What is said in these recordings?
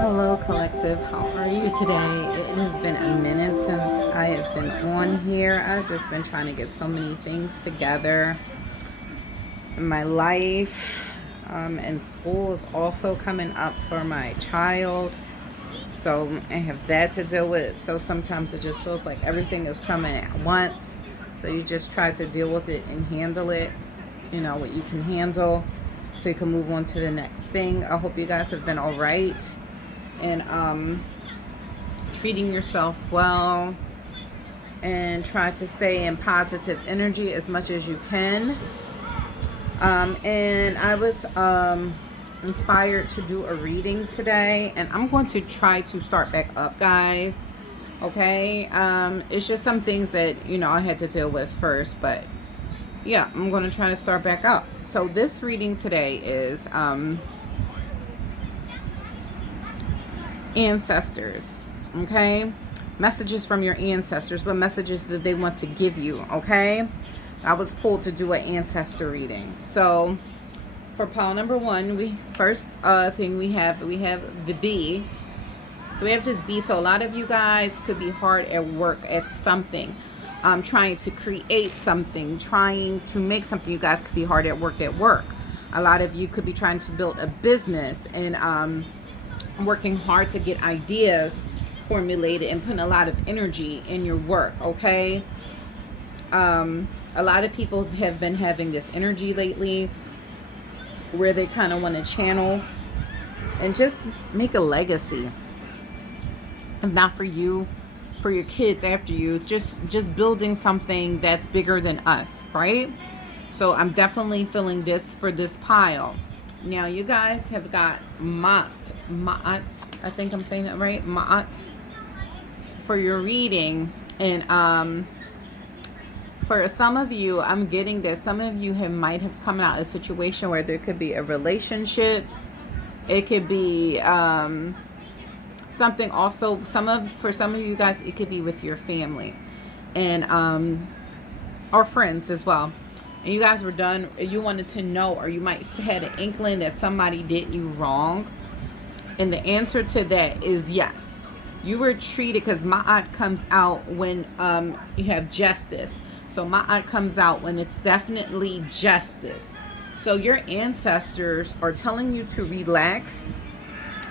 Hello, collective. How are you today? It has been a minute since I have been on here. I've just been trying to get so many things together in my life. And school is also coming up for my child. So I have that to deal with. So sometimes it just feels like everything is coming at once. So you just try to deal with it and handle it, what you can handle, so you can move on to the next thing. I hope you guys have been all right and treating yourselves well, and try to stay in positive energy as much as you can. And I was inspired to do a reading today, and I'm going to try to start back up, guys. Okay, it's just some things that I had to deal with first, but yeah, I'm going to try to start back up. So this reading today is ancestors. Okay, messages from your ancestors. What messages do they want to give you? Okay, I was pulled to do an ancestor reading. So for pile number one, we have the bee. So we have this bee. So a lot of you guys could be hard at work at something, trying to create something, trying to make something. You guys could be hard at work. A lot of you could be trying to build a business and working hard to get ideas formulated and putting a lot of energy in your work. Okay, a lot of people have been having this energy lately where they kind of want to channel and just make a legacy. If not for you, for your kids after you. It's just building something that's bigger than us, right? So I'm definitely feeling this for this pile. Now you guys have got Ma'at, I think I'm saying that right, Ma'at, for your reading. And for some of you, I'm getting that some of you might have come out of a situation where there could be a relationship. It could be something also, for some of you guys, it could be with your family and or friends as well. And you guys were done, you wanted to know, or you might have had an inkling that somebody did you wrong. And the answer to that is yes. You were treated, because Ma'at comes out when you have justice. So Ma'at comes out when it's definitely justice. So your ancestors are telling you to relax,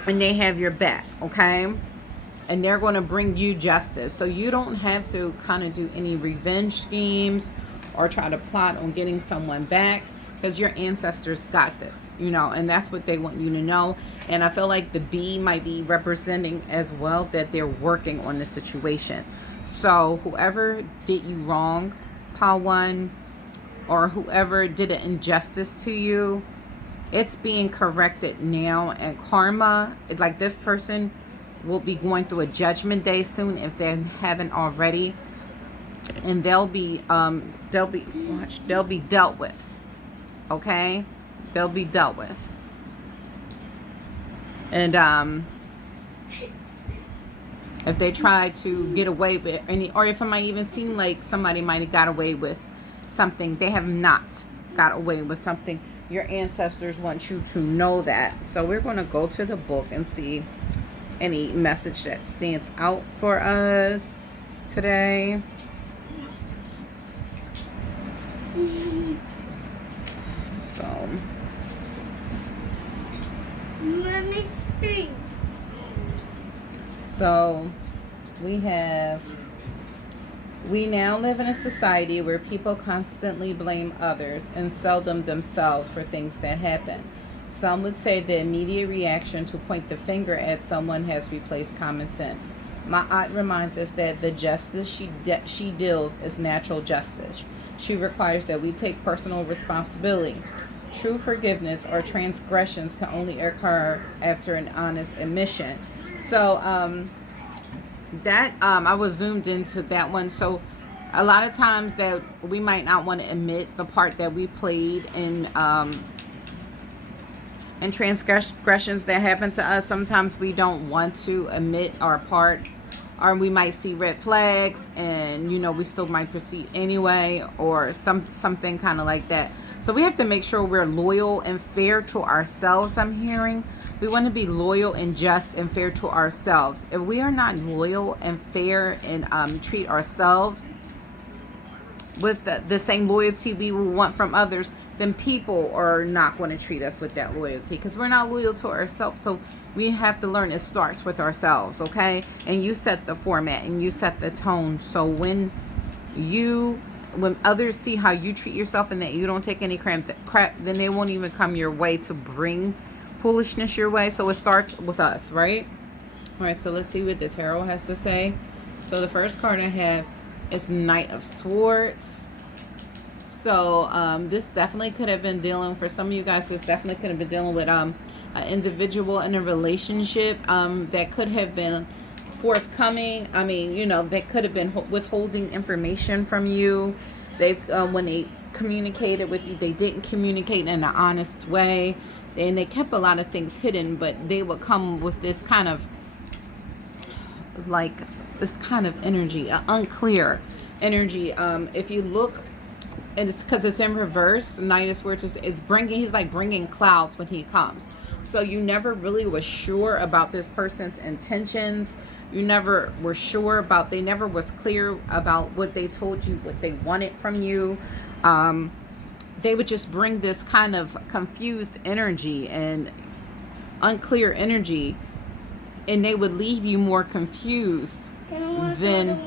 and they have your back, okay? And they're going to bring you justice. So you don't have to kind of do any revenge schemes or try to plot on getting someone back, because your ancestors got this, and that's what they want you to know. And I feel like the bee might be representing as well that they're working on the situation. So whoever did you wrong, pile one, or whoever did an injustice to you, it's being corrected now. And karma, like this person will be going through a judgment day soon if they haven't already, and they'll be dealt with. Okay, they'll be dealt with. And if they try to get away with any, or if it might even seem like somebody might have got away with something, they have not got away with something. Your ancestors want you to know that. So we're going to go to the book and see any message that stands out for us today. So let me see. So we now live in a society where people constantly blame others and seldom themselves for things that happen. Some would say the immediate reaction to point the finger at someone has replaced common sense. Ma'at reminds us that the justice she deals is natural justice. She requires that we take personal responsibility. True forgiveness or transgressions can only occur after an honest admission. So I was zoomed into that one. So a lot of times that we might not want to admit the part that we played in transgressions that happen to us. Sometimes we don't want to admit our part, or we might see red flags and we still might proceed anyway, or something kind of like that. So we have to make sure we're loyal and fair to ourselves, I'm hearing. We want to be loyal and just and fair to ourselves. If we are not loyal and fair and treat ourselves with the same loyalty we will want from others, then people are not going to treat us with that loyalty, because we're not loyal to ourselves. So we have to learn it starts with ourselves, okay? And you set the format and you set the tone. So when others see how you treat yourself and that you don't take any crap, then they won't even come your way to bring foolishness your way. So it starts with us, right? All right, so let's see what the tarot has to say. So the first card I have is Knight of Swords. So this definitely could have been dealing, for some of you guys, this definitely could have been dealing with an individual in a relationship that could have been forthcoming. I mean, you know, they could have been withholding information from you. They when they communicated with you, they didn't communicate in an honest way, and they kept a lot of things hidden. But they would come with this kind of energy, unclear energy. If you look, and it's because it's in reverse. Knight of Swords is bringing, he's like bringing clouds when he comes. So you never really was sure about this person's intentions. You never were sure about, they never was clear about what they told you, what they wanted from you. They would just bring this kind of confused energy and unclear energy, and they would leave you more confused than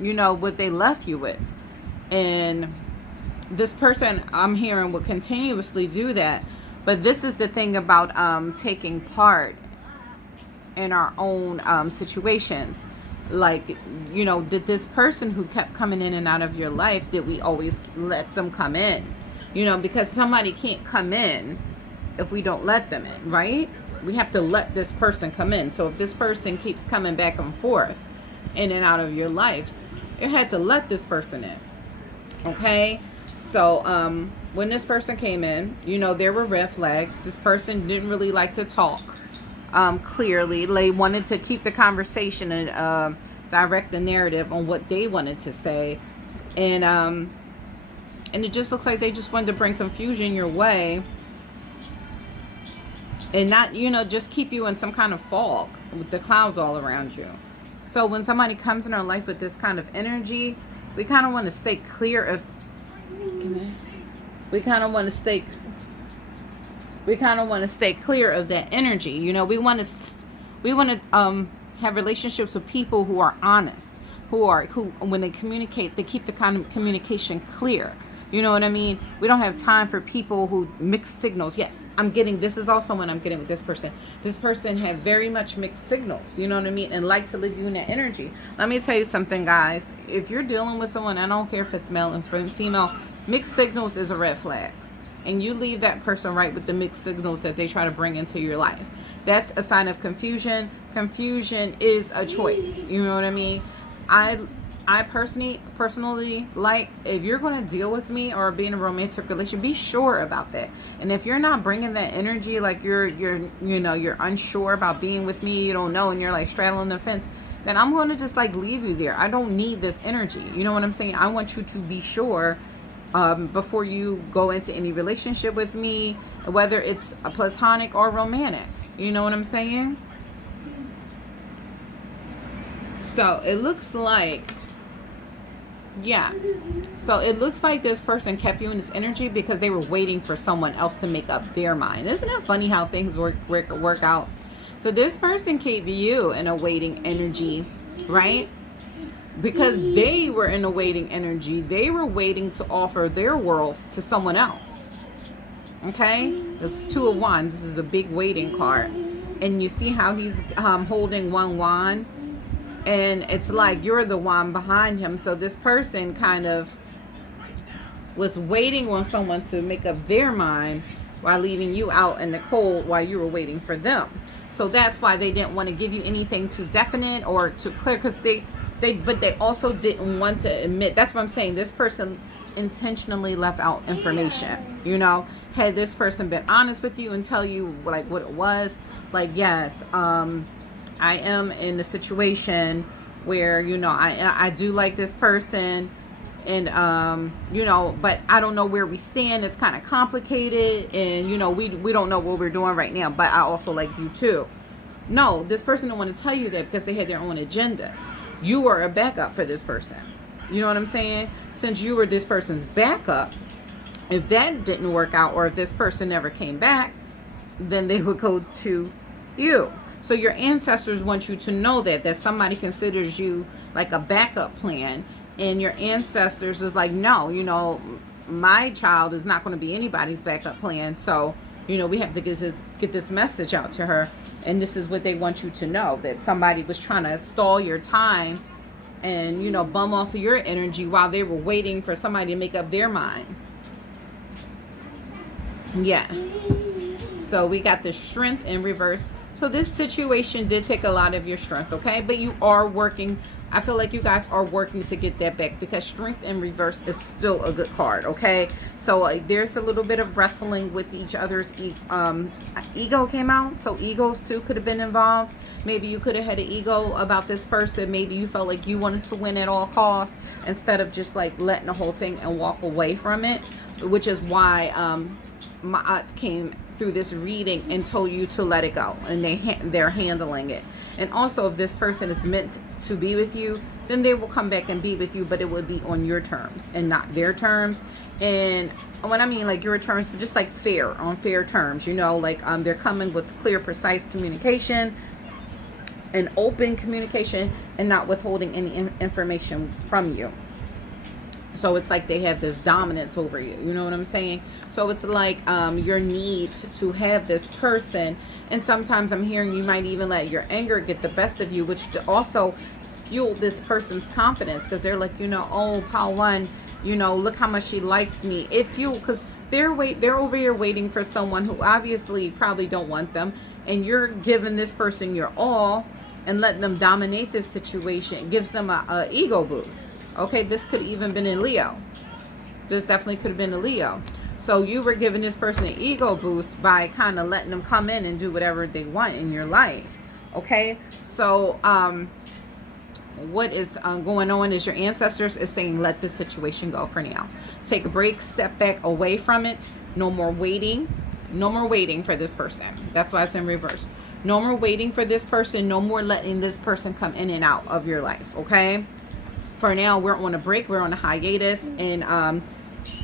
you know, what they left you with. And this person, I'm hearing, will continuously do that. But this is the thing about taking part in our own situations. Like, you know, did this person who kept coming in and out of your life, did we always let them come in? You know, because somebody can't come in if we don't let them in, right? We have to let this person come in. So if this person keeps coming back and forth in and out of your life, you had to let this person in. Okay? So when this person came in, you know, there were red flags. This person didn't really like to talk clearly. They wanted to keep the conversation and direct the narrative on what they wanted to say. And it just looks like they just wanted to bring confusion your way. And not, you know, just keep you in some kind of fog with the clouds all around you. So when somebody comes in our life with this kind of energy, we kind of want to stay clear of, we kind of want to stay clear of that energy. You know, we want to have relationships with people who are honest, who when they communicate, they keep the kind of communication clear. You know what I mean? We don't have time for people who mix signals. Yes, this is also when I'm getting with this person. This person had very much mixed signals, you know what I mean? And like to leave you in that energy. Let me tell you something, guys. If you're dealing with someone, I don't care if it's male and female, mixed signals is a red flag. And you leave that person right with the mixed signals that they try to bring into your life. That's a sign of confusion. Confusion is a choice. You know what I mean? I personally, like, if you're going to deal with me or be in a romantic relationship, be sure about that. And if you're not bringing that energy, like you're unsure about being with me, you don't know, and you're like straddling the fence, then I'm going to just like leave you there. I don't need this energy. You know what I'm saying? I want you to be sure before you go into any relationship with me, whether it's a platonic or romantic. You know what I'm saying? So it looks like, so it looks like this person kept you in this energy because they were waiting for someone else to make up their mind. Isn't it funny how things work out? So this person kept you in a waiting energy, right? Because they were in a waiting energy. They were waiting to offer their world to someone else. Okay? It's Two of Wands. This is a big waiting card. And you see how he's holding one wand? And it's like you're the one behind him. So this person kind of was waiting on someone to make up their mind while leaving you out in the cold while you were waiting for them. So that's why they didn't want to give you anything too definite or too clear, because but they also didn't want to admit. That's what I'm saying. This person intentionally left out information. You know, had this person been honest with you and tell you like what it was, like, yes, I am in a situation where, you know, I do like this person, And you know, but I don't know where we stand. It's kind of complicated, and you know, we don't know what we're doing right now, but I also like you too. No, this person don't want to tell you that because they had their own agendas. You are a backup for this person. You know what I'm saying? Since you were this person's backup, if that didn't work out, or if this person never came back, then they would go to you. So your ancestors want you to know that somebody considers you like a backup plan, and your ancestors is like, no, you know, my child is not going to be anybody's backup plan. So, you know, we have to get this message out to her. And this is what they want you to know, that somebody was trying to stall your time and, you know, bum off of your energy while they were waiting for somebody to make up their mind. Yeah. So we got the strength in reverse. So this situation did take a lot of your strength, okay? But you are working. I feel like you guys are working to get that back, because strength in reverse is still a good card, okay? So there's a little bit of wrestling with each other's ego came out. So egos too could have been involved. Maybe you could have had an ego about this person. Maybe you felt like you wanted to win at all costs instead of just like letting the whole thing and walk away from it, which is why Ma'at came through this reading and told you to let it go, and they're handling it. And also, if this person is meant to be with you, then they will come back and be with you, but it would be on your terms and not their terms. And when I mean like your terms, but just like fair, on fair terms, you know, like they're coming with clear, precise communication and open communication, and not withholding any information from you. So it's like they have this dominance over you. You know what I'm saying? So it's like your need to have this person. And sometimes I'm hearing you might even let your anger get the best of you, which also fuel this person's confidence, because they're like, you know, oh, Pal One, you know, look how much she likes me. It fueled, because they're over here waiting for someone who obviously probably don't want them. And you're giving this person your all and letting them dominate this situation. It gives them a ego boost. Okay, this could even been in Leo. This definitely could have been a Leo. So you were giving this person an ego boost by kind of letting them come in and do whatever they want in your life. Okay, so what is going on is your ancestors is saying, let this situation go for now. Take a break, step back away from it. No more waiting. No more waiting for this person. That's why it's in reverse. No more waiting for this person. No more letting this person come in and out of your life. Okay. For now, we're on a break. We're on a hiatus, and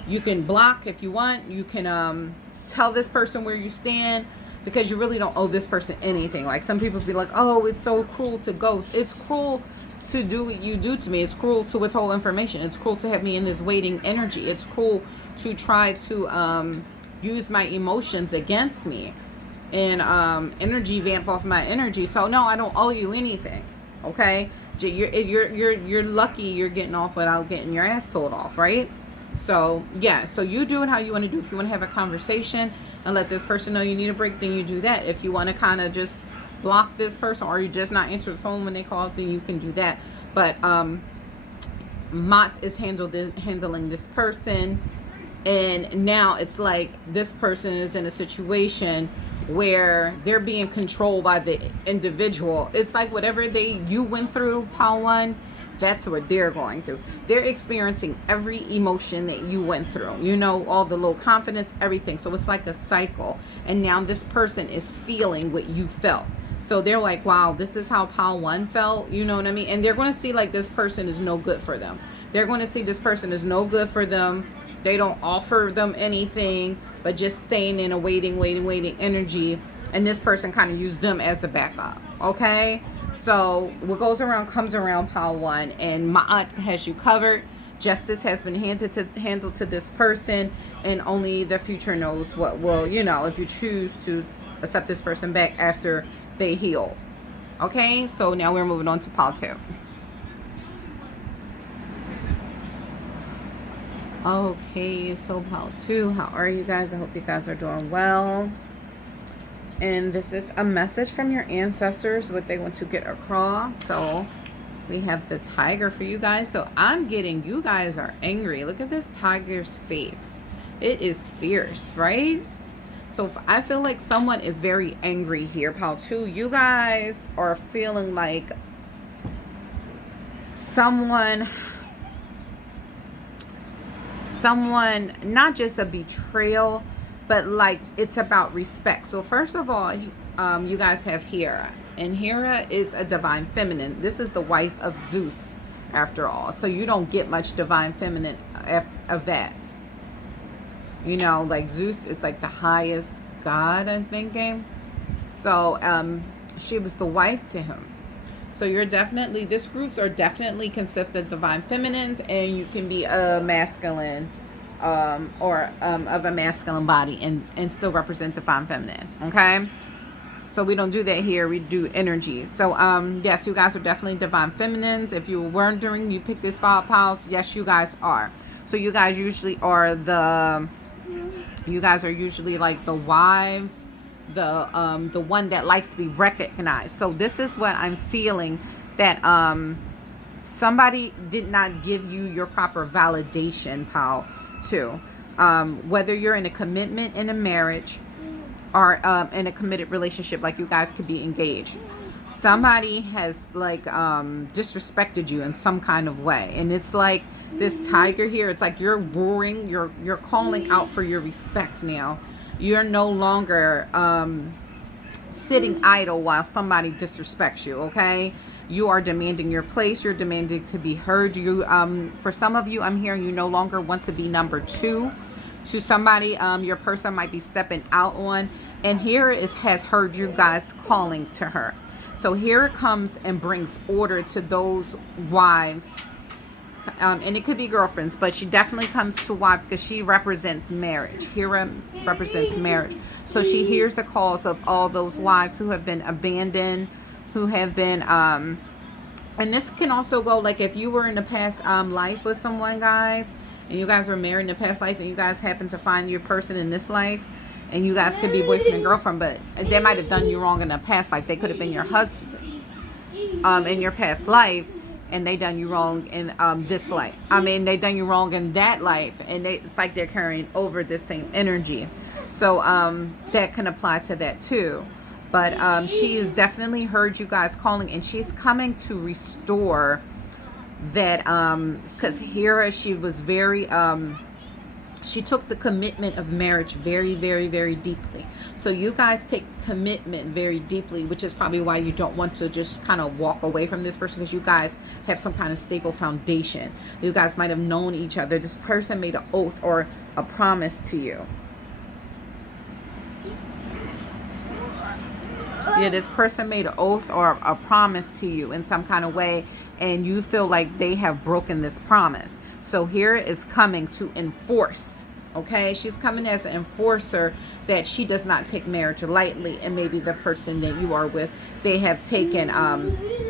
you can block if you want. You can tell this person where you stand, because you really don't owe this person anything. Like some people be like, oh, it's so cruel to ghost. It's cruel to do what you do to me. It's cruel to withhold information. It's cruel to have me in this waiting energy. It's cruel to try to use my emotions against me and energy vamp off my energy. So no, I don't owe you anything. Okay. You're lucky you're getting off without getting your ass told off, right? So yeah, so you do it how you want to do. If you want to have a conversation and let this person know you need a break, then you do that. If you want to kind of just block this person, or you just not answer the phone when they call, then you can do that. But Mott is handling this person, and now it's like this person is in a situation where they're being controlled by the individual. It's like whatever you went through, Pal One, that's what they're going through. They're experiencing every emotion that you went through. You know, all the low confidence, everything. So it's like a cycle. And now this person is feeling what you felt. So they're like, wow, this is how Pal One felt. You know what I mean? And they're going to see like this person is no good for them. They're going to see this person is no good for them. They don't offer them anything, but just staying in a waiting energy. And this person kind of used them as a backup. Okay? So what goes around comes around, Pal One. And Ma'at has you covered. Justice has been handled to this person. And only the future knows what will, you know, if you choose to accept this person back after they heal. Okay? So now we're moving on to Pal 2. Okay, so Pal 2, how are you guys? I hope you guys are doing well. And this is a message from your ancestors, what they want to get across. So we have the tiger for you guys. So I'm getting, you guys are angry. Look at this tiger's face. It is fierce, right? So I feel like someone is very angry here, Pal 2. You guys are feeling like someone someone, not just a betrayal, but like it's about respect. So first of all, you guys have Hera, and Hera is a divine feminine. This is the wife of Zeus, after all. So you don't get much divine feminine of that. You know, like Zeus is like the highest god, I'm thinking. So she was the wife to him. So you're definitely, this groups are definitely consist of divine feminines, and you can be a masculine or of a masculine body and still represent divine feminine. Okay. So we don't do that here. We do energy. So yes, you guys are definitely divine feminines. If you were wondering, you picked this 5 piles. Yes, you guys are. So you guys usually are usually like the wives, the one that likes to be recognized. So this is what I'm feeling, that somebody did not give you your proper validation, pal, too. Whether you're in a commitment in a marriage or in a committed relationship, like you guys could be engaged, somebody has like disrespected you in some kind of way. And it's like this tiger here, it's like you're roaring, you're calling out for your respect now. You're no longer sitting idle while somebody disrespects you. Okay, you are demanding your place. You're demanding to be heard. You for some of you, I'm hearing you no longer want to be number 2 to somebody. Your person might be stepping out on, and here has heard you guys calling to her. So here it comes and brings order to those wives, and it could be girlfriends, but she definitely comes to wives because she represents marriage. Hera represents marriage. So she hears the calls of all those wives who have been abandoned, who have been and this can also go like if you were in a past life with someone, guys, and you guys were married in a past life, and you guys happen to find your person in this life, and you guys could be boyfriend and girlfriend, but they might have done you wrong in a past life. They could have been your husband in your past life, and they done you wrong in this life. I mean, they done you wrong in that life, and it's like they're carrying over the same energy. So that can apply to that too. But she has definitely heard you guys calling, and she's coming to restore that, because Hera, she was very she took the commitment of marriage very, very, very deeply. So you guys take commitment very deeply, which is probably why you don't want to just kind of walk away from this person, because you guys have some kind of stable foundation. You guys might have known each other. This person made an oath or a promise to you. Yeah, this person made an oath or a promise to you in some kind of way, and you feel like they have broken this promise. So here is coming to enforce. Okay, she's coming as an enforcer, that she does not take marriage lightly, and maybe the person that you are with, they have taken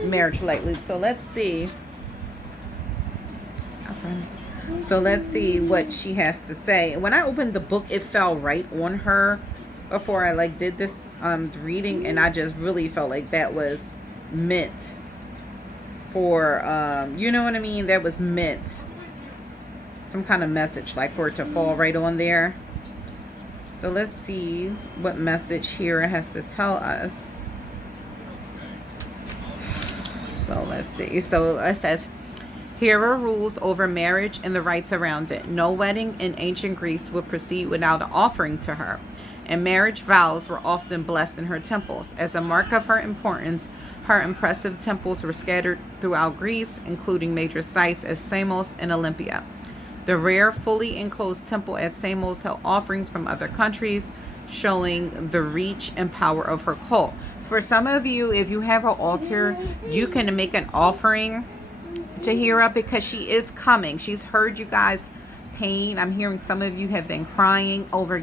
marriage lightly. So let's see. So let's see what she has to say. When I opened the book, it fell right on her before I like did this reading, and I just really felt like that was meant for you know what I mean, that was meant some kind of message, like for it to fall right on there. So let's see what message Hera has to tell us. So let's see. So it says, Hera rules over marriage and the rites around it. No wedding in ancient Greece would proceed without an offering to her, and marriage vows were often blessed in her temples. As a mark of her importance, her impressive temples were scattered throughout Greece, including major sites as Samos and Olympia. The rare, fully enclosed temple at Samos held offerings from other countries, showing the reach and power of her cult. So for some of you, if you have an altar, you can make an offering to Hera, because she is coming. She's heard you guys' pain. I'm hearing some of you have been crying over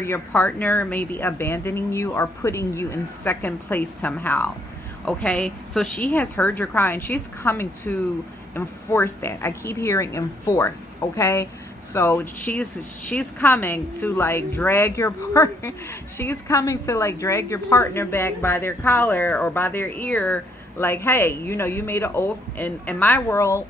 your partner maybe abandoning you or putting you in second place somehow. Okay, so she has heard your cry, and she's coming to enforce that. I keep hearing enforce. Okay, so she's coming to like drag your partner. She's coming to like drag your partner back by their collar or by their ear, like, hey, you know, you made an oath. And in my world,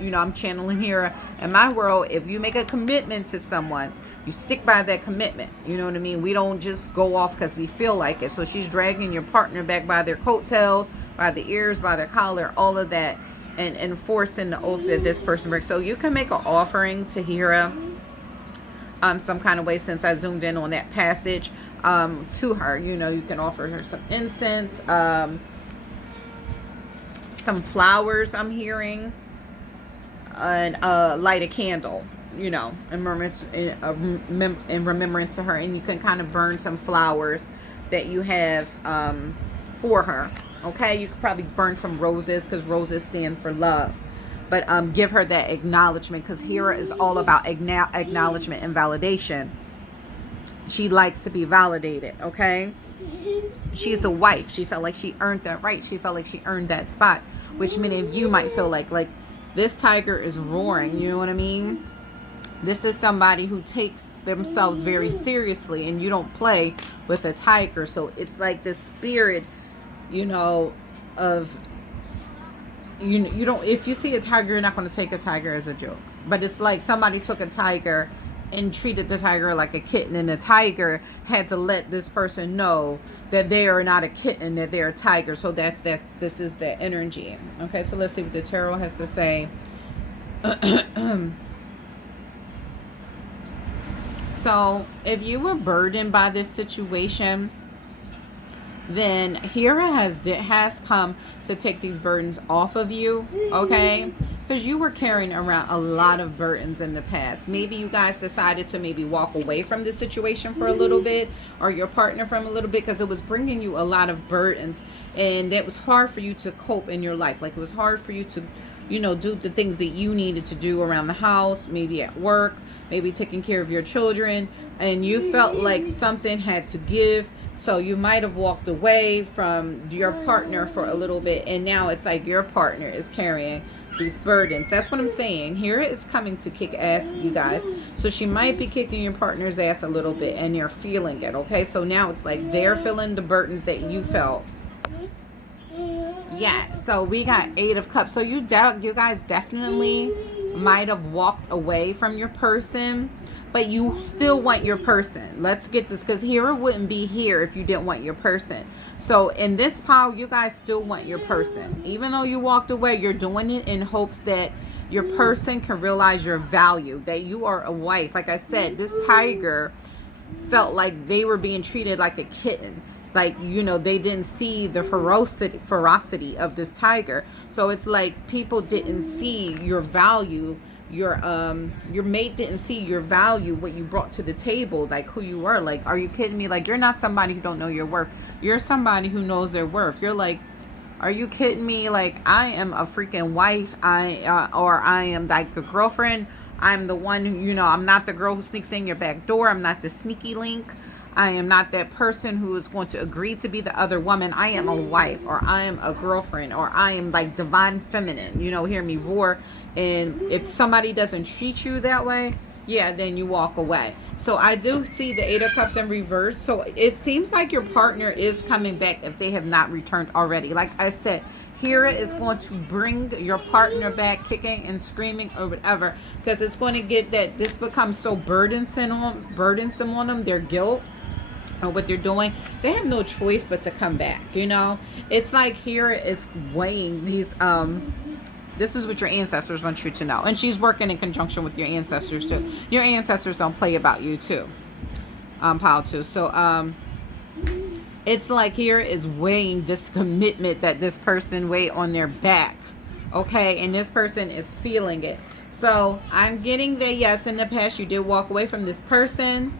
you know, I'm channeling here. In my world, if you make a commitment to someone, you stick by that commitment. You know what I mean? We don't just go off because we feel like it. So she's dragging your partner back by their coattails, by the ears, by their collar, all of that. and enforcing the oath that this person brings. So you can make an offering to Hera some kind of way, since I zoomed in on that passage, to her. You know, you can offer her some incense, some flowers, I'm hearing, and light a candle, you know, in remembrance to her. And you can kind of burn some flowers that you have for her. Okay, you could probably burn some roses, because roses stand for love. But give her that acknowledgement, because Hera is all about acknowledgement and validation. She likes to be validated, okay? She's a wife. She felt like she earned that right. She felt like she earned that spot, which many of you might feel like this tiger is roaring, you know what I mean? This is somebody who takes themselves very seriously, and you don't play with a tiger. So it's like the spirit, you know, of, you don't, if you see a tiger, you're not going to take a tiger as a joke. But it's like somebody took a tiger and treated the tiger like a kitten, and the tiger had to let this person know that they are not a kitten, that they're a tiger. So this is the energy. Okay, so let's see what the tarot has to say. So if you were burdened by this situation, then Hera has come to take these burdens off of you, okay? Because you were carrying around a lot of burdens in the past. Maybe you guys decided to maybe walk away from the situation for a little bit, or your partner from a little bit, because it was bringing you a lot of burdens, and it was hard for you to cope in your life. Like, it was hard for you to, you know, do the things that you needed to do around the house, maybe at work, maybe taking care of your children, and you felt like something had to give. So you might have walked away from your partner for a little bit, and now it's like your partner is carrying these burdens. That's what I'm saying. Hera is coming to kick ass, you guys. So she might be kicking your partner's ass a little bit, and you're feeling it, okay? So now it's like they're feeling the burdens that you felt. Yeah, so we got 8 of Cups. So you guys definitely might have walked away from your person, but you still want your person. Let's get this, because Hera wouldn't be here if you didn't want your person. So in this pile, you guys still want your person. Even though you walked away, you're doing it in hopes that your person can realize your value, that you are a wife. Like I said, this tiger felt like they were being treated like a kitten. Like, you know, they didn't see the ferocity of this tiger. So it's like people didn't see your value. Your mate didn't see your value, what you brought to the table, like who you were. Like, are you kidding me? Like, you're not somebody who don't know your worth. You're somebody who knows their worth. You're like, are you kidding me? Like, I am a freaking wife. Or I am like a girlfriend. I'm the one who, you know, I'm not the girl who sneaks in your back door. I'm not the sneaky link. I am not that person who is going to agree to be the other woman. I am a wife, or I am a girlfriend, or I am like divine feminine. You know, hear me roar. And if somebody doesn't treat you that way, yeah, then you walk away. So I do see the 8 of Cups in reverse. So it seems like your partner is coming back if they have not returned already. Like I said, Hera is going to bring your partner back kicking and screaming or whatever, because it's going to get that this becomes so burdensome on them, their guilt or what they're doing. They have no choice but to come back, you know. It's like Hera is weighing these this is what your ancestors want you to know, and she's working in conjunction with your ancestors too. Your ancestors don't play about you too, pile 2. So it's like Hera is weighing this commitment that this person weighed on their back, okay, and this person is feeling it. So I'm getting that yes, in the past you did walk away from this person,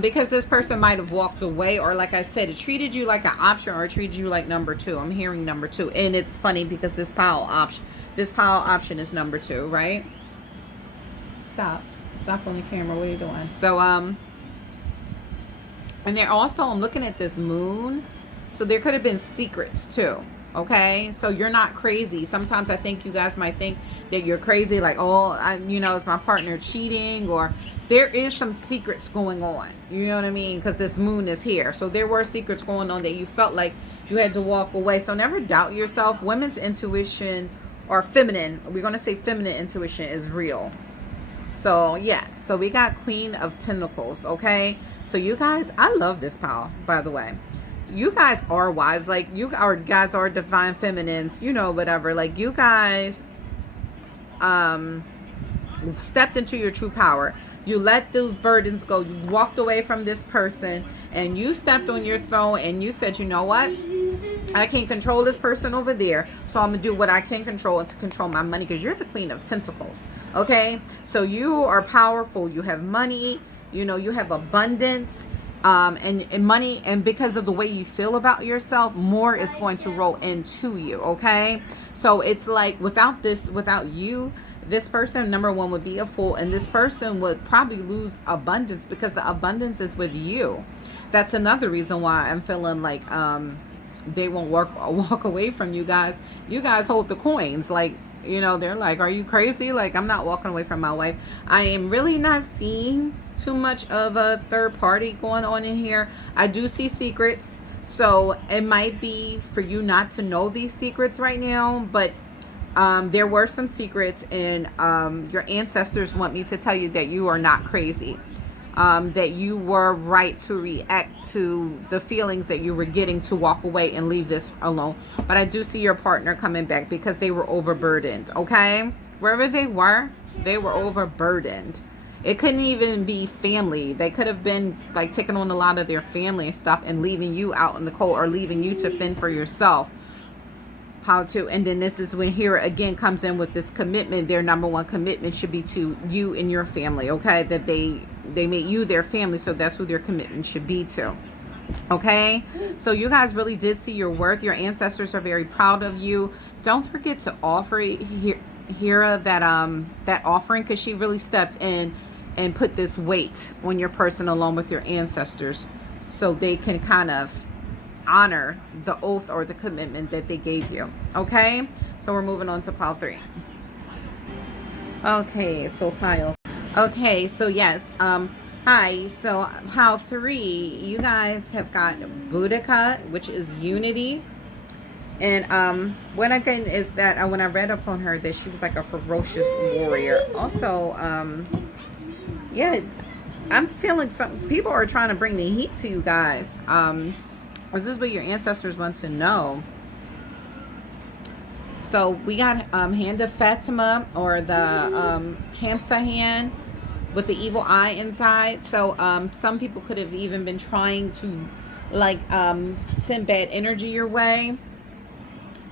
because this person might have walked away, or like I said, it treated you like an option, or it treated you like number 2. I'm hearing number 2, and it's funny because this pile option is number 2, right? Stop on the camera. What are you doing? So and they're also, I'm looking at this moon, so there could have been secrets too. Okay, so you're not crazy. Sometimes I think you guys might think that you're crazy, like, oh, you know, is my partner cheating, or there is some secrets going on, you know what I mean, because this moon is here. So there were secrets going on that you felt like you had to walk away. So never doubt yourself. Women's intuition, or feminine, we're going to say feminine intuition, is real. So yeah, so we got Queen of Pentacles. Okay, so you guys, I love this pile, by the way. you guys are wives. Like, you are guys are divine feminines, you know, whatever. Like, you guys stepped into your true power. You let those burdens go. You walked away from this person and you stepped on your throne and you said, you know what? I can't control this person over there, so I'm gonna do what I can control, and to control my money, because you're the Queen of Pentacles. Okay, so you are powerful. You have money. You know, you have abundance, and money, and because of the way you feel about yourself, more is going to roll into you. Okay, so it's like without you, this person, number one, would be a fool, and this person would probably lose abundance, because the abundance is with you. That's another reason why I'm feeling like they won't walk away from you guys. You guys hold the coins. Like, you know, they're like, are you crazy? Like, I'm not walking away from my wife. I am really not seeing too much of a third party going on in here. I do see secrets, so it might be for you not to know these secrets right now, but there were some secrets, and your ancestors want me to tell you that you are not crazy. That you were right to react to the feelings that you were getting, to walk away and leave this alone. But I do see your partner coming back because they were overburdened. Okay, wherever they were overburdened. It couldn't even be family. They could have been like taking on a lot of their family and stuff and leaving you out in the cold, or leaving you to fend for yourself. How to, and then this is when here again comes in with this commitment. Their number one commitment should be to you and your family. Okay, that they made you their family, so that's who their commitment should be to. Okay, so you guys really did see your worth. Your ancestors are very proud of you. Don't forget to offer Hera that offering, because she really stepped in and put this weight on your person along with your ancestors, so they can kind of honor the oath or the commitment that they gave you. Okay, so we're moving on to pile 3. Okay, so pile. Okay, so yes, hi. So pile 3, you guys have got Boudica, which is unity. And what I'm getting is that when I read up on her, that she was like a ferocious warrior. Also, yeah, I'm feeling some people are trying to bring the heat to you guys. This is what your ancestors want to know. So we got hand of Fatima, or the Hamsa hand with the evil eye inside. So some people could have even been trying to like send bad energy your way.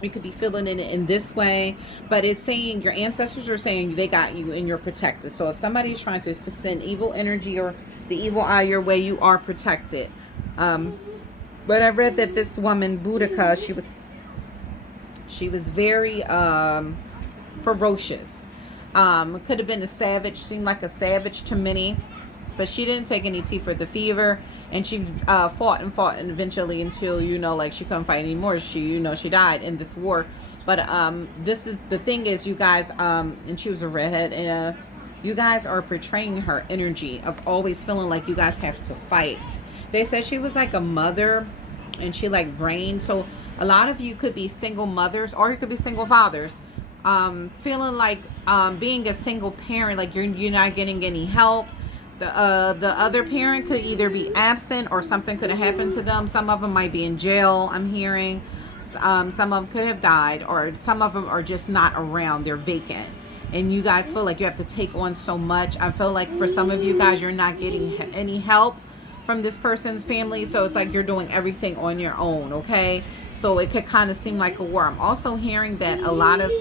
You could be feeling it in this way, but it's saying your ancestors are saying they got you and you're protected. So if somebody's trying to send evil energy or the evil eye your way, you are protected. But I read that this woman Boudica, she was very ferocious. Could have been a savage, seemed like a savage to many, but she didn't take any tea for the fever, and she fought and eventually until, you know, like she couldn't fight anymore. She, you know, she died in this war. But this is the thing is, you guys, and she was a redhead, and you guys are portraying her energy of always feeling like you guys have to fight. They said she was like a mother, and she like reigned. So a lot of you could be single mothers, or you could be single fathers, feeling like being a single parent, like you're not getting any help. The other parent could either be absent, or something could have happened to them. Some of them might be in jail, I'm hearing. Some of them could have died, or some of them are just not around. They're vacant. And you guys feel like you have to take on so much. I feel like for some of you guys, you're not getting any help from this person's family. So it's like you're doing everything on your own, okay? So it could kind of seem like a war. I'm also hearing that a lot of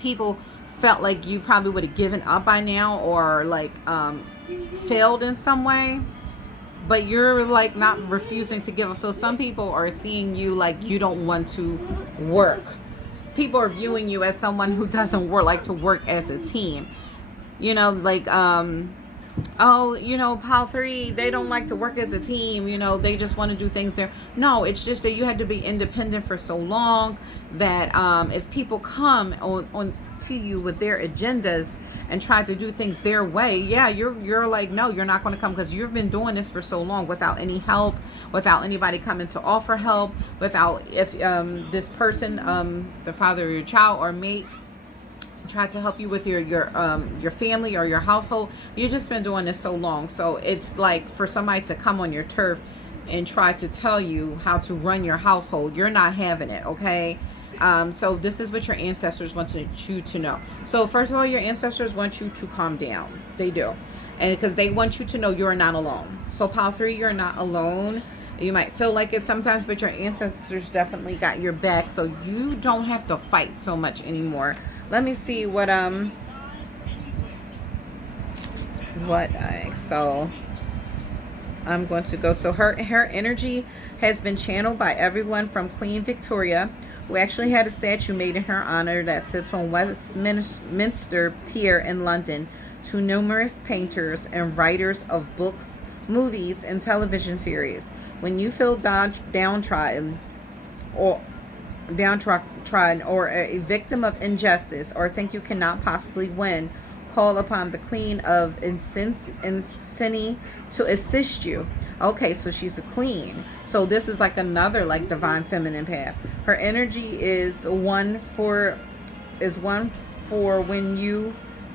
people felt like you probably would have given up by now, or like failed in some way, but you're like not refusing to give up. So some people are seeing you like you don't want to work. People are viewing you as someone who doesn't like to work as a team, you know, like oh, you know, pile 3, they don't like to work as a team, you know, they just want to do things there. No, it's just that you had to be independent for so long that if people come on to you with their agendas and try to do things their way, yeah, you're like, no, you're not going to come, because you've been doing this for so long without any help, without anybody coming to offer help, without, if this person, the father of your child or mate, tried to help you with your family or your household. You've just been doing this so long. So it's like for somebody to come on your turf and try to tell you how to run your household. You're not having it, okay? So this is what your ancestors want you to know. So first of all, your ancestors want you to calm down. They do. And because they want you to know you're not alone. So pile 3, you're not alone. You might feel like it sometimes, but your ancestors definitely got your back. So you don't have to fight so much anymore. Let me see what so I'm going to go. So her energy has been channeled by everyone from Queen Victoria, who actually had a statue made in her honor that sits on Westminster Pier in London, to numerous painters and writers of books, movies, and television series. When you feel downtrodden or a victim of injustice, or think you cannot possibly win, call upon the Queen of Insini to assist you. Okay, so she's a queen. So this is like another like divine feminine path. Her energy is one for when you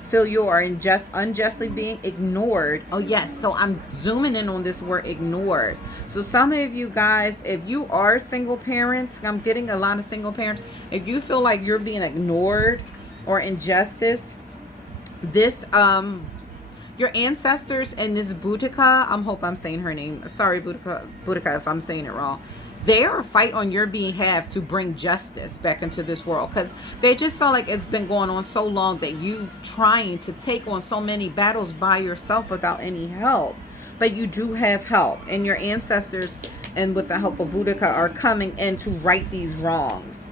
feel you are unjustly being ignored. Oh yes, so I'm zooming in on this word ignored. So some of you guys, if you are single parents, I'm getting a lot of single parents, if you feel like you're being ignored or injustice, this your ancestors and this Boudica, I hope I'm saying her name, sorry Boudica if I'm saying it wrong, they are fight on your behalf to bring justice back into this world, because they just felt like it's been going on so long that you trying to take on so many battles by yourself without any help. But you do have help, and your ancestors, and with the help of Boudica, are coming in to right these wrongs.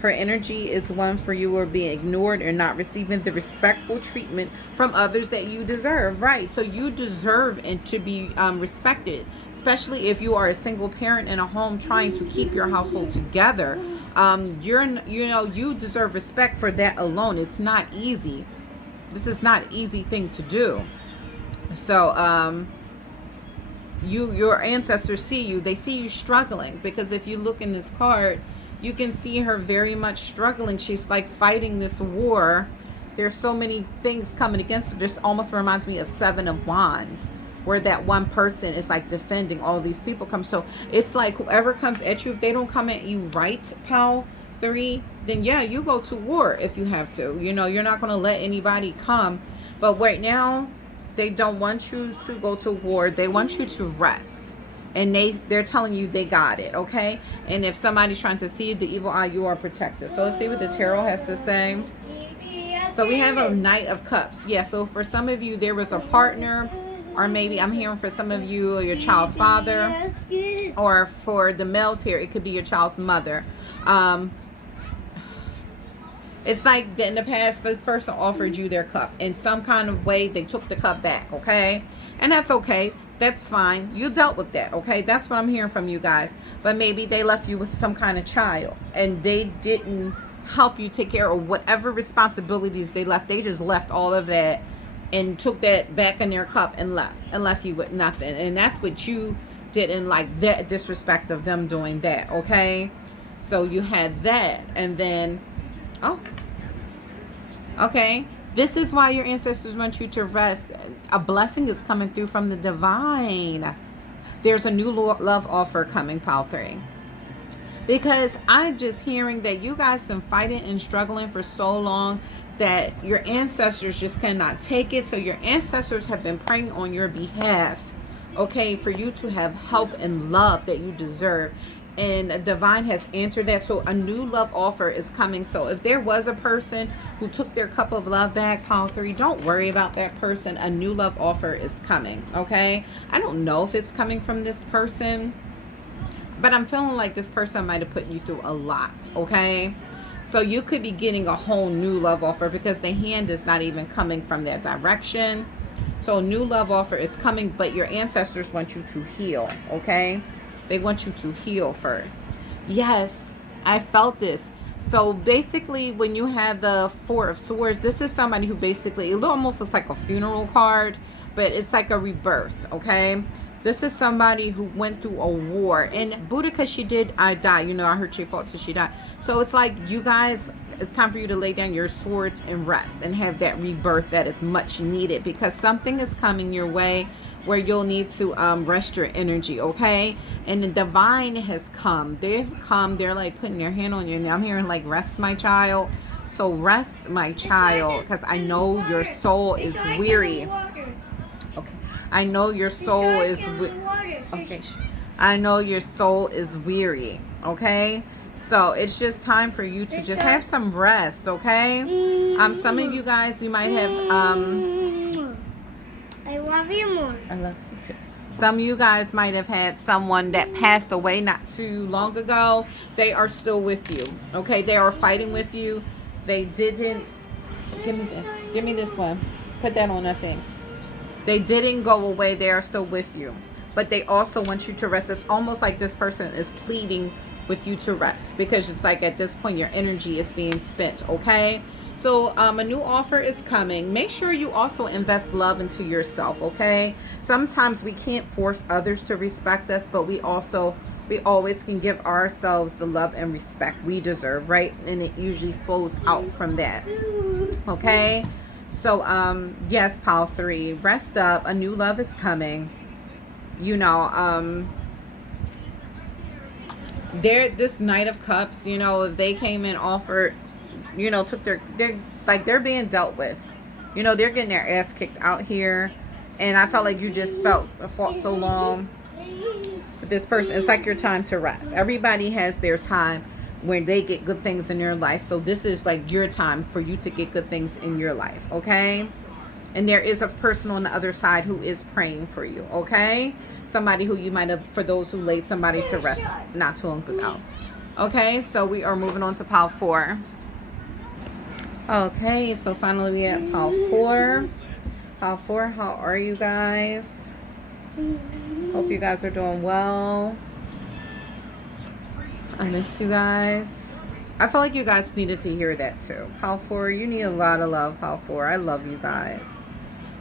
Her energy is one for you are being ignored or not receiving the respectful treatment from others that you deserve. Right. So you deserve and to be respected, especially if you are a single parent in a home trying to keep your household together. You deserve respect for that alone. It's not easy. This is not an easy thing to do. So your ancestors see you. They see you struggling, because if you look in this card, you can see her very much struggling. She's like fighting this war. There's so many things coming against her. This almost reminds me of 7 of Wands, where that one person is like defending all these people come. So it's like whoever comes at you, if they don't come at you right, pal 3, then yeah, you go to war if you have to. You know, you're not going to let anybody come. But right now, they don't want you to go to war. They want you to rest. And they're telling you they got it, okay? And if somebody's trying to see the evil eye, you are protected. So let's see what the tarot has to say. So we have a Knight of Cups. Yeah, so for some of you, there was a partner, or maybe I'm hearing for some of you, your child's father, or for the males here, it could be your child's mother. It's like in the past, this person offered you their cup. In some kind of way, they took the cup back, okay? And that's okay. That's fine. You dealt with that, okay? That's what I'm hearing from you guys. But maybe they left you with some kind of child, and they didn't help you take care of whatever responsibilities they left. They just left all of that and took that back in their cup and left you with nothing. And that's what you didn't like, that disrespect of them doing that, okay? So you had that, and then, oh, okay. This is why your ancestors want you to rest. A blessing is coming through from the divine. There's a new love offer coming, pile 3. Because I'm just hearing that you guys been fighting and struggling for so long that your ancestors just cannot take it. So your ancestors have been praying on your behalf, okay, for you to have help and love that you deserve. And divine has answered that. So a new love offer is coming. So if there was a person who took their cup of love back, pile 3, don't worry about that person. A new love offer is coming, okay? I don't know if it's coming from this person, but I'm feeling like this person might have put you through a lot, okay? So you could be getting a whole new love offer, because the hand is not even coming from that direction. So a new love offer is coming, but your ancestors want you to heal, okay? They want you to heal first. Yes, I felt this. So basically, when you have the 4 of Swords, this is somebody who basically, it almost looks like a funeral card, but it's like a rebirth, okay? This is somebody who went through a war. And Boudica, she did, I die. You know, I heard she fought till she died. So it's like, you guys, it's time for you to lay down your swords and rest and have that rebirth that is much needed, because something is coming your way where you'll need to rest your energy, okay? And the divine has come. They've come. They're like putting their hand on you. And I'm hearing like, rest, my child. So rest, my child, because I know your soul is weary. Okay. I know your soul is okay. I know your soul is weary. Okay. So it's just time for you to just have some rest. Okay. Some of you guys, you might have I love you more. I love you too. Some of you guys might have had someone that passed away not too long ago. They are still with you. Okay. They are fighting with you. They didn't. Give me this. Give me this one. Put that on that thing. They didn't go away. They are still with you. But they also want you to rest. It's almost like this person is pleading with you to rest. Because it's like at this point your energy is being spent. Okay? So a new offer is coming. Make sure you also invest love into yourself. Okay? Sometimes we can't force others to respect us. But we always can give ourselves the love and respect we deserve, right? And it usually flows out from that. Okay? So, yes, pile 3, rest up. A new love is coming. You know, this Knight of Cups, you know, if they came and offered, you know, they're being dealt with. You know, they're getting their ass kicked out here. And I felt like you just fought so long. This person, it's like your time to rest. Everybody has their time when they get good things in their life. So this is like your time for you to get good things in your life. Okay? And there is a person on the other side who is praying for you. Okay? Somebody who you might have, for those who laid somebody to rest not too long ago. Okay? So we are moving on to pile 4. Okay, so finally we have pile 4. Pile 4, how are you guys? Hope you guys are doing well. I miss you guys. I felt like you guys needed to hear that too. Pile 4, you need a lot of love, Pile 4. I love you guys.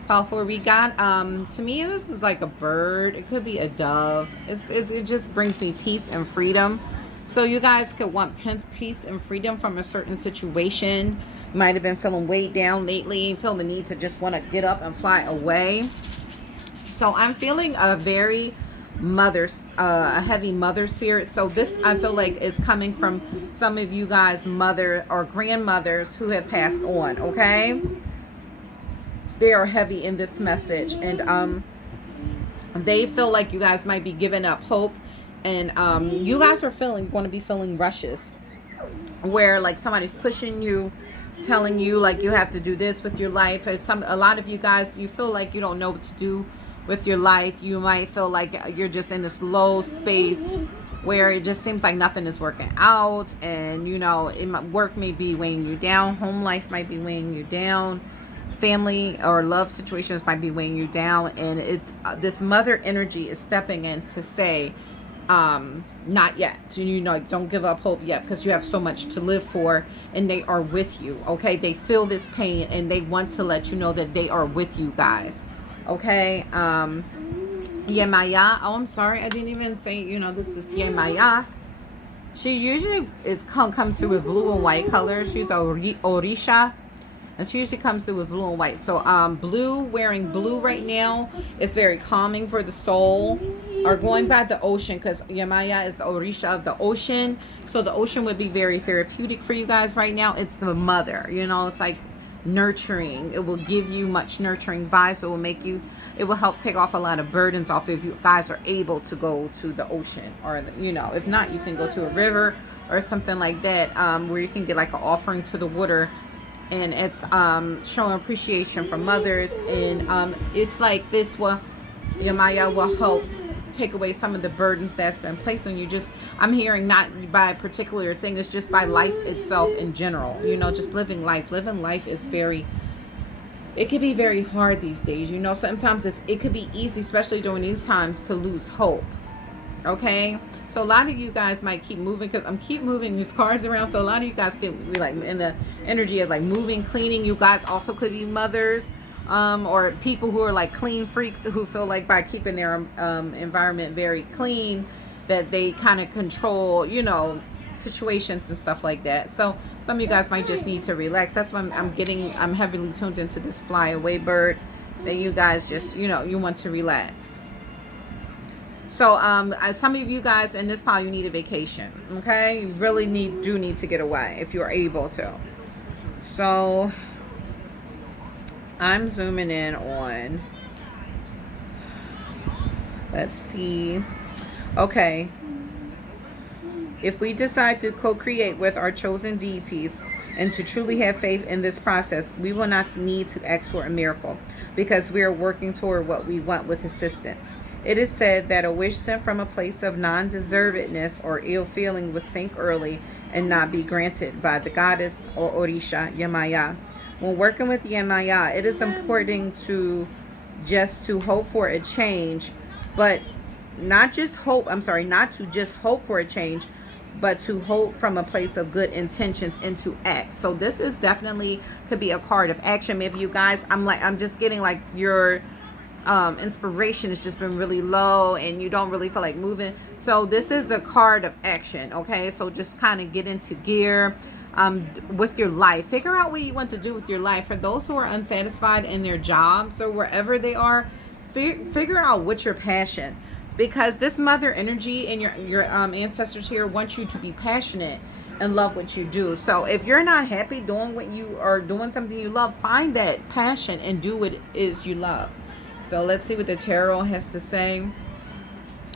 Pile 4, we got, to me, this is like a bird. It could be a dove. It just brings me peace and freedom. So you guys could want peace and freedom from a certain situation. You might have been feeling weighed down lately, feel the need to just want to get up and fly away. So I'm feeling a very a heavy mother spirit. So this, I feel like, is coming from some of you guys' mother or grandmothers who have passed on. Okay, they are heavy in this message, and they feel like you guys might be giving up hope, and you guys are going to be feeling rushes where like somebody's pushing you, telling you like you have to do this with your life. A lot of you guys, you feel like you don't know what to do with your life. You might feel like you're just in this low space where it just seems like nothing is working out, and you know, work may be weighing you down, home life might be weighing you down, family or love situations might be weighing you down, and it's this mother energy is stepping in to say, not yet. You know, don't give up hope yet, because you have so much to live for, and they are with you. Okay, they feel this pain and they want to let you know that they are with you guys. Okay, Yemaya. Oh, I'm sorry, I didn't even say, you know, this is Yemaya. She usually comes through with blue and white colors. She's a Orisha, and she usually comes through with blue and white. So blue, wearing blue right now is very calming for the soul. Or going by the ocean, because Yemaya is the Orisha of the ocean. So the ocean would be very therapeutic for you guys right now. It's the mother, you know, it's like nurturing. It will give you much nurturing vibes. It will help take off a lot of burdens off if you guys are able to go to the ocean, or you know, if not, you can go to a river or something like that, where you can get like an offering to the water, and it's showing appreciation from mothers, and it's like this will, Yemaya will help take away some of the burdens that's been placed on you. Just, I'm hearing, not by a particular thing, it's just by life itself in general, you know, just living life is very, it can be very hard these days, you know. Sometimes it could be easy, especially during these times, to lose hope. Okay, so a lot of you guys might keep moving, because I'm keep moving these cards around, so a lot of you guys could be like in the energy of like moving, cleaning. You guys also could be mothers, or people who are like clean freaks, who feel like by keeping their environment very clean that they kind of control, you know, situations and stuff like that. So some of you guys might just need to relax. That's why I'm heavily tuned into this fly away bird. that you guys just, you want to relax. So some of you guys in this pile, you need a vacation. Okay, you really do need to get away if you're able to. So I'm zooming in on, let's see. Okay, if we decide to co-create with our chosen deities and to truly have faith in this process, we will not need to ask for a miracle because we are working toward what we want with assistance. It is said that a wish sent from a place of non-deservedness or ill feeling will sink early and not be granted by the goddess or Orisha, Yemaya. When working with Yemaya, it is important to hope for a change, but not to just hope for a change, but to hope from a place of good intentions and to act. So this is definitely could be a card of action. Maybe you guys, I'm just getting like your inspiration has just been really low and you don't really feel like moving. So this is a card of action. Okay, so just kind of get into gear with your life. Figure out what you want to do with your life. For those who are unsatisfied in their jobs or wherever they are, figure out what's your passion, because this mother energy and your ancestors here want you to be passionate and love what you do. So if you're not happy doing what you are doing, something you love, find that passion and do what it is you love. So let's see what the tarot has to say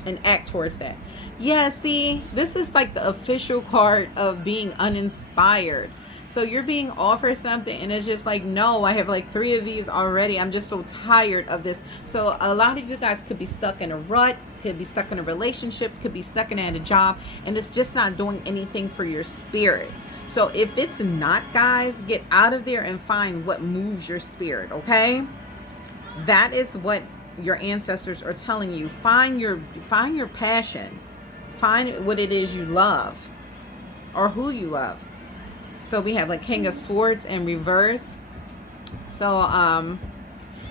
and act towards that. Yeah, see, this is like the official card of being uninspired. So you're being offered something and it's just like, no, I have like 3 of these already. I'm just so tired of this. So a lot of you guys could be stuck in a rut, could be stuck in a relationship, could be stuck in a job, and it's just not doing anything for your spirit. So if it's not, guys, get out of there and find what moves your spirit, okay? That is what your ancestors are telling you. Find your passion. Find what it is you love or who you love. So we have like King of Swords in reverse. So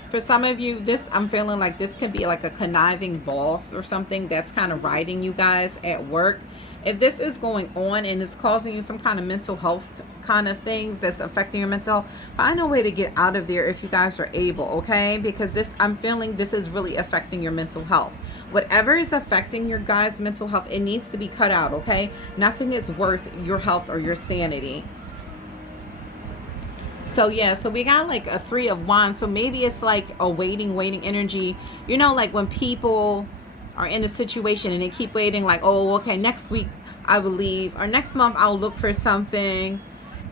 for some of you, I'm feeling like this could be like a conniving boss or something that's kind of riding you guys at work. If this is going on and it's causing you some kind of mental health kind of things that's affecting your mental health, find a way to get out of there if you guys are able, okay? Because I'm feeling this is really affecting your mental health. Whatever is affecting your guys' mental health, it needs to be cut out, okay? Nothing is worth your health or your sanity. So yeah, so we got like a 3 of Wands. So maybe it's like a waiting energy. You know, like when people are in a situation and they keep waiting, like, oh, okay, next week I will leave, or next month I'll look for something,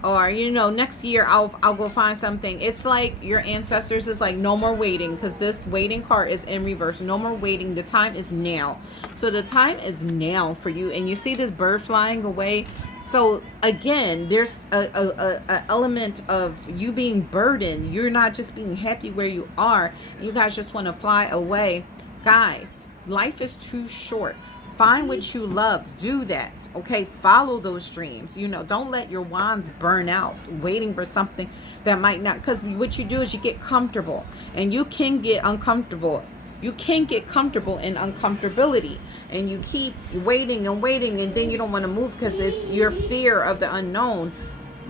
or next year I'll go find something. It's like your ancestors is like, no more waiting, because this waiting card is in reverse. No more waiting. The time is now. So the time is now for you. And you see this bird flying away. So again, there's a element of you being burdened. You're not just being happy where you are. You guys just want to fly away. Guys, life is too short. Find what you love. Do that. Okay. Follow those dreams. Don't let your wands burn out waiting for something that might not. Because what you do is you get comfortable, and you can get uncomfortable. You can get comfortable in uncomfortability, and you keep waiting, and then you don't want to move because it's your fear of the unknown.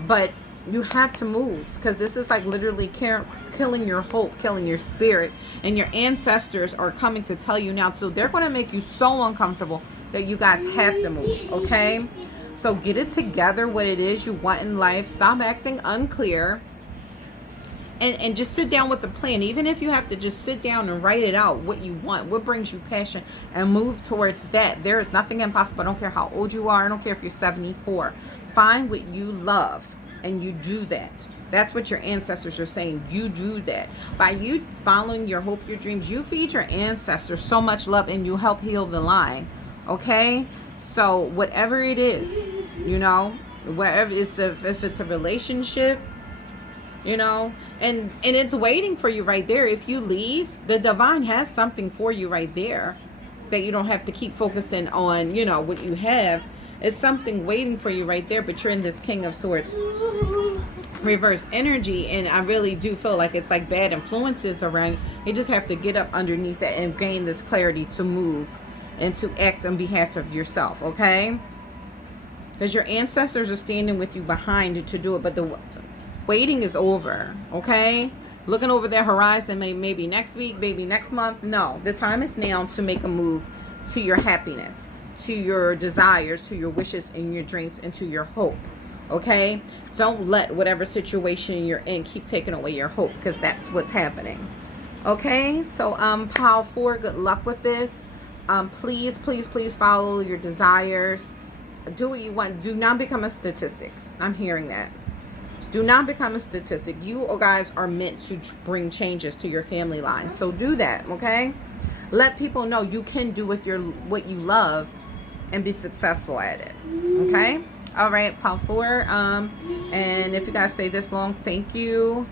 But you have to move, because this is like literally killing your hope, killing your spirit, and your ancestors are coming to tell you now. So they're going to make you so uncomfortable that you guys have to move, okay? So get it together, what it is you want in life. Stop acting unclear, and just sit down with a plan. Even if you have to just sit down and write it out, what you want, what brings you passion, and move towards that. There is nothing impossible. I don't care how old you are. I don't care if you're 74. Find what you love, and you do that. That's what your ancestors are saying. You do that. By you following your hope, your dreams, you feed your ancestors so much love, and you help heal the line. Okay? So whatever it is, wherever if it's a relationship, and it's waiting for you right there. If you leave, the divine has something for you right there that you don't have to keep focusing on, what you have. It's something waiting for you right there, but you're in this King of Swords reverse energy, and I really do feel like it's like bad influences around. You just have to get up underneath that and gain this clarity to move and to act on behalf of yourself, okay? Because your ancestors are standing with you behind to do it, but the waiting is over, okay? looking over their horizon, maybe next week, maybe next month. No, the time is now to make a move to your happiness, to your desires, to your wishes and your dreams, and to your hope. Okay? Don't let whatever situation you're in keep taking away your hope, because that's what's happening. Okay? So pile 4, good luck with this. Please, please, please follow your desires. Do what you want. Do not become a statistic. I'm hearing that. Do not become a statistic. You guys are meant to bring changes to your family line. So do that, okay? Let people know you can do with what you love and be successful at it. Okay? All right, pile 4. And if you guys stay this long, thank you.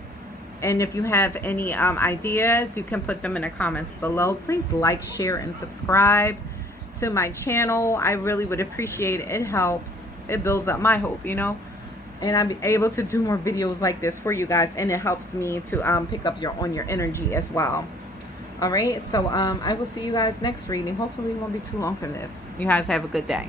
And if you have any ideas, you can put them in the comments below. Please like, share, and subscribe to my channel. I really would appreciate it. It helps. It builds up my hope, you know. And I'm able to do more videos like this for you guys, and it helps me to pick up your energy as well. All right, so I will see you guys next reading. Hopefully it won't be too long for this. You guys have a good day.